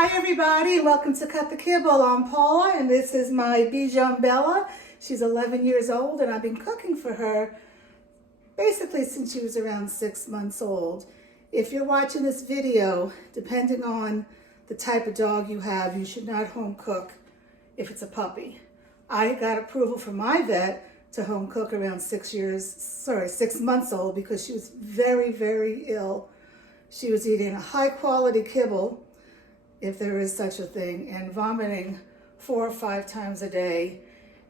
Hi everybody, welcome to Cut the Kibble. I'm Paula and this is my Bichon Bella. She's 11 years old and I've been cooking for her basically since she was around 6 months old. If you're watching this video, depending on the type of dog you have, you should not home cook if it's a puppy. I got approval from my vet to home cook around 6 months old because she was very, very ill. She was eating a high quality kibble, if there is such a thing, and vomiting 4 or 5 times a day.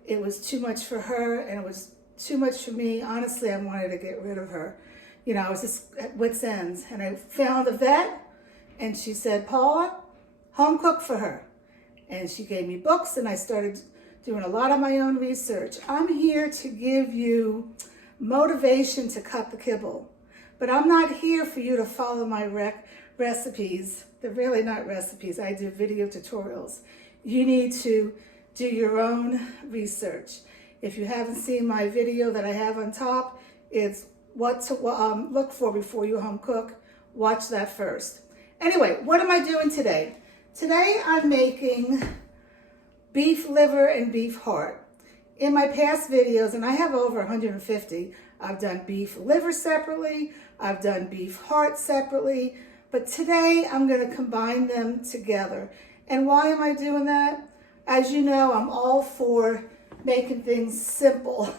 It was too much for her and it was too much for me. Honestly, I wanted to get rid of her. You know, I was just at wit's ends, and I found a vet and she said, Paula, home cook for her. And she gave me books and I started doing a lot of my own research. I'm here to give you motivation to cut the kibble, but I'm not here for you to follow my recipes. They're really not recipes. I do video tutorials. You need to do your own research. If you haven't seen my video that I have on top, it's what to look for before you home cook. Watch that first. Anyway, what am I doing today? Today I'm making beef liver and beef heart. In my past videos, and I have over 150, I've done beef liver separately, I've done beef heart separately, but today I'm going to combine them together. And why am I doing that? As you know, I'm all for making things simple.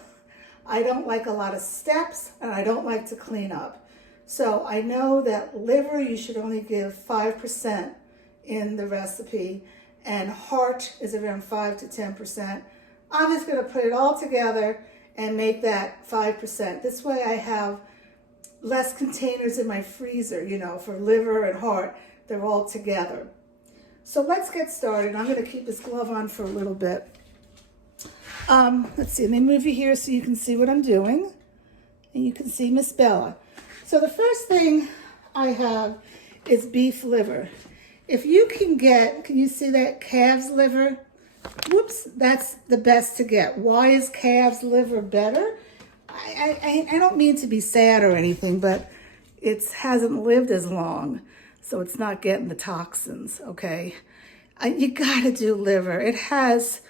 I don't like a lot of steps and I don't like to clean up. So I know that liver you should only give 5% in the recipe, and heart is around 5 to 10%. I'm just going to put it all together and make that 5%. This way I have less containers in my freezer, you know, for liver and heart. They're all together. So let's get started. I'm going to keep this glove on for a little bit. Let's see, let me move you here so you can see what I'm doing. And you can see Miss Bella. So the first thing I have is beef liver. If you can you see that calf's liver? Whoops, that's the best to get. Why is calf's liver better? I don't mean to be sad or anything, but it hasn't lived as long, so it's not getting the toxins, okay? You gotta do liver. It has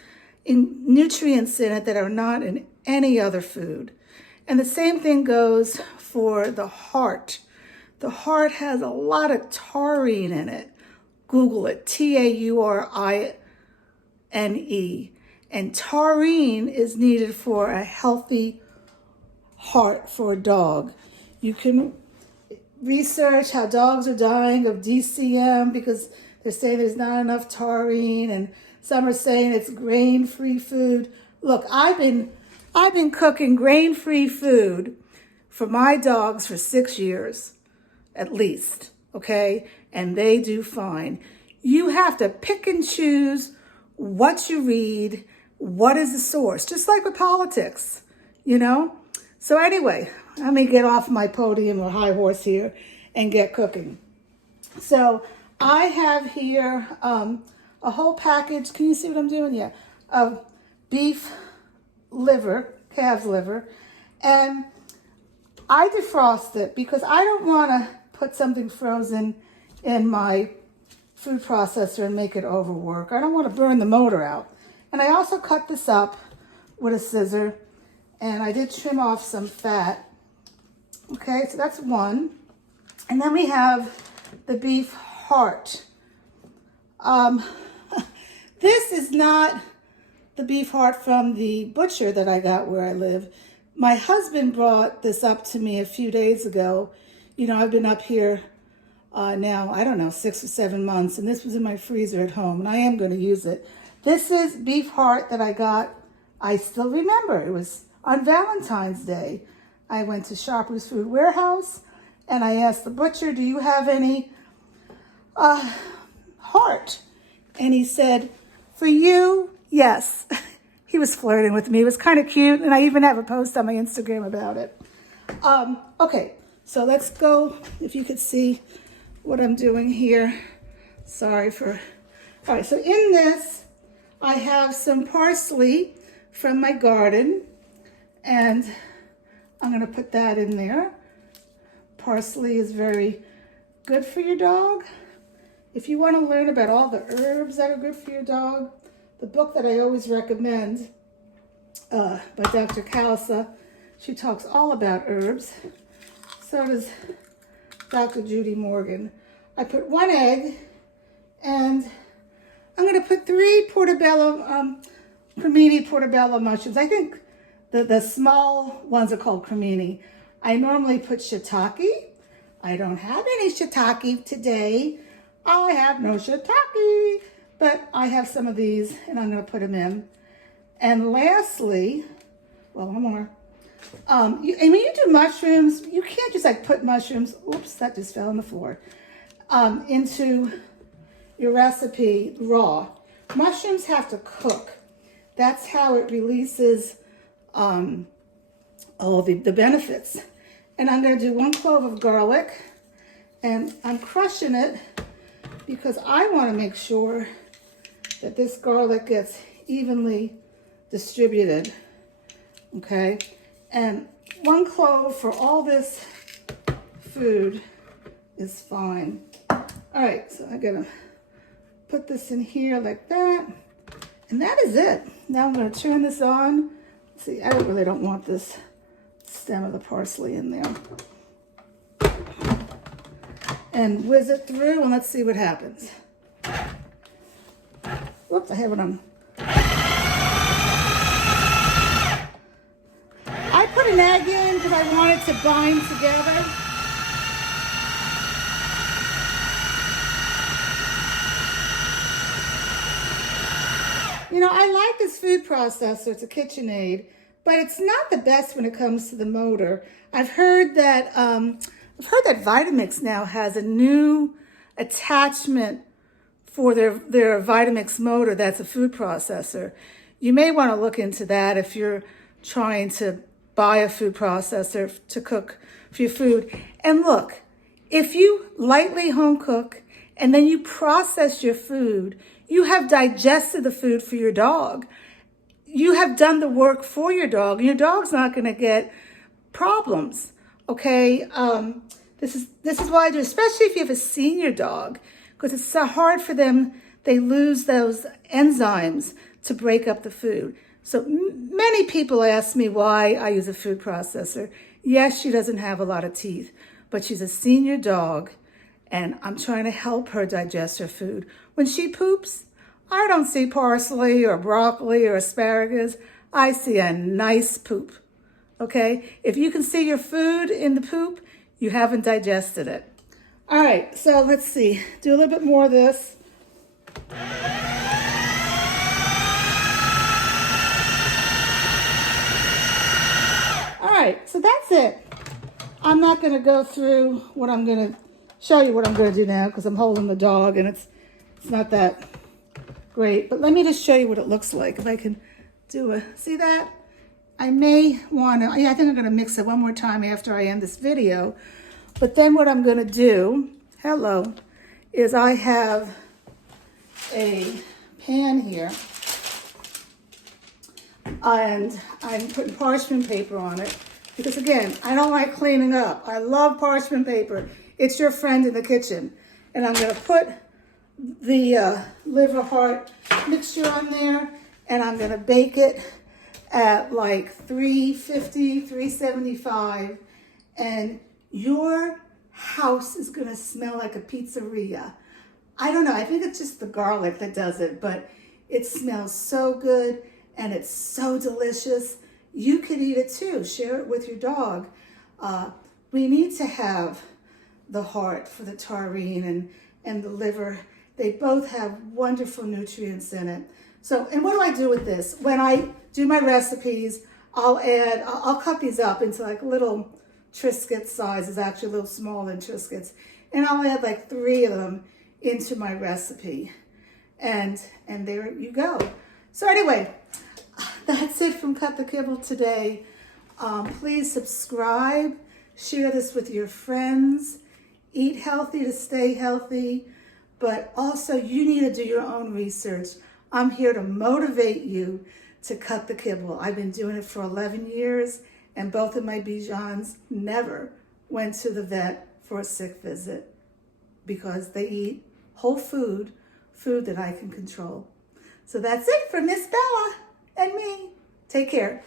nutrients in it that are not in any other food. And the same thing goes for the heart. The heart has a lot of taurine in it. Google it, Taurine. And taurine is needed for a healthy heart for a dog. You can research how dogs are dying of DCM because they're saying there's not enough taurine, and some are saying it's grain-free food. Look, I've been cooking grain-free food for my dogs for 6 years at least, okay? And they do fine. You have to pick and choose what you read, what is the source, just like with politics, you know? So anyway, let me get off my podium or high horse here and get cooking. So I have here a whole package, can you see what I'm doing? Yeah, of beef liver, calf's liver, and I defrost it because I don't want to put something frozen in my food processor and make it overwork. I don't want to burn the motor out. And I also cut this up with a scissor, and I did trim off some fat. Okay, so that's one. And then we have the beef heart. This is not the beef heart from the butcher that I got where I live. My husband brought this up to me a few days ago. You know, I've been up here now, I don't know, 6 or 7 months, and this was in my freezer at home, and I am going to use it. This is beef heart that I got. I still remember. It was on Valentine's Day. I went to Shoppers Food Warehouse, and I asked the butcher, do you have any heart? And he said, for you, yes. He was flirting with me. It was kind of cute, and I even have a post on my Instagram about it. Okay, so let's go, if you could see what I'm doing here. Sorry for... All right, so in this, I have some parsley from my garden, and I'm going to put that in there. Parsley is very good for your dog. if you want to learn about all the herbs that are good for your dog, the book that I always recommend by Dr. Calisa, she talks all about herbs. So does Dr. Judy Morgan. I put 1 egg, and I'm going to put 3 portobello, cremini portobello mushrooms. I think the small ones are called cremini. I normally put shiitake. I don't have any shiitake today. I have no shiitake, but I have some of these, and I'm going to put them in. And lastly, well, one more. And when you do mushrooms, you can't just like put mushrooms, oops, that just fell on the floor, into your recipe raw. Mushrooms have to cook. That's how it releases all the benefits. And I'm going to do 1 clove of garlic, and I'm crushing it because I want to make sure that this garlic gets evenly distributed, okay? And 1 clove for all this food is fine. All right, so I'm gonna put this in here like that, and that is it. Now I'm gonna turn this on. See, I really don't want this stem of the parsley in there. And whiz it through, and let's see what happens. Whoops, I have it on. I put an egg in because I want it to bind together. You know, I like this food processor. It's a KitchenAid, but it's not the best when it comes to the motor. I've heard that Vitamix now has a new attachment for their Vitamix motor that's a food processor. You may want to look into that if you're trying to buy a food processor to cook for your food. And look, if you lightly home cook and then you process your food, you have digested the food for your dog. You have done the work for your dog. Your dog's not going to get problems, okay? This is why I do, especially if you have a senior dog, because it's so hard for them. They lose those enzymes to break up the food. So many people ask me why I use a food processor. Yes, she doesn't have a lot of teeth, but she's a senior dog, and I'm trying to help her digest her food. When she poops, I don't see parsley or broccoli or asparagus. I see a nice poop, okay? If you can see your food in the poop, you haven't digested it. All right, so let's see. Do a little bit more of this. All right, so that's it. I'm not going to go through what I'm going to show you what I'm going to do now because I'm holding the dog and it's not that great. But let me just show you what it looks like. If I can do a, see that? I may want to, I think I'm going to mix it one more time after I end this video. But then what I'm going to do, is I have a pan here. And I'm putting parchment paper on it because, again, I don't like cleaning up. I love parchment paper. It's your friend in the kitchen. And I'm going to put the liver heart mixture on there, and I'm going to bake it at like 350, 375, and your house is going to smell like a pizzeria. I don't know. I think it's just the garlic that does it, but it smells so good. And it's so delicious. You could eat it too. Share it with your dog. We need to have the heart for the taurine and the liver. They both have wonderful nutrients in it. So, and what do I do with this? When I do my recipes, I'll cut these up into like little Triscuit sizes, actually a little smaller than Triscuits. And I'll add like 3 of them into my recipe. And there you go. So anyway, that's it from Cut the Kibble today. Please subscribe, share this with your friends, eat healthy to stay healthy, but also you need to do your own research. I'm here to motivate you to cut the kibble. I've been doing it for 11 years, and both of my Bijans never went to the vet for a sick visit because they eat whole food that I can control. So that's it for Miss Bella and me. Take care.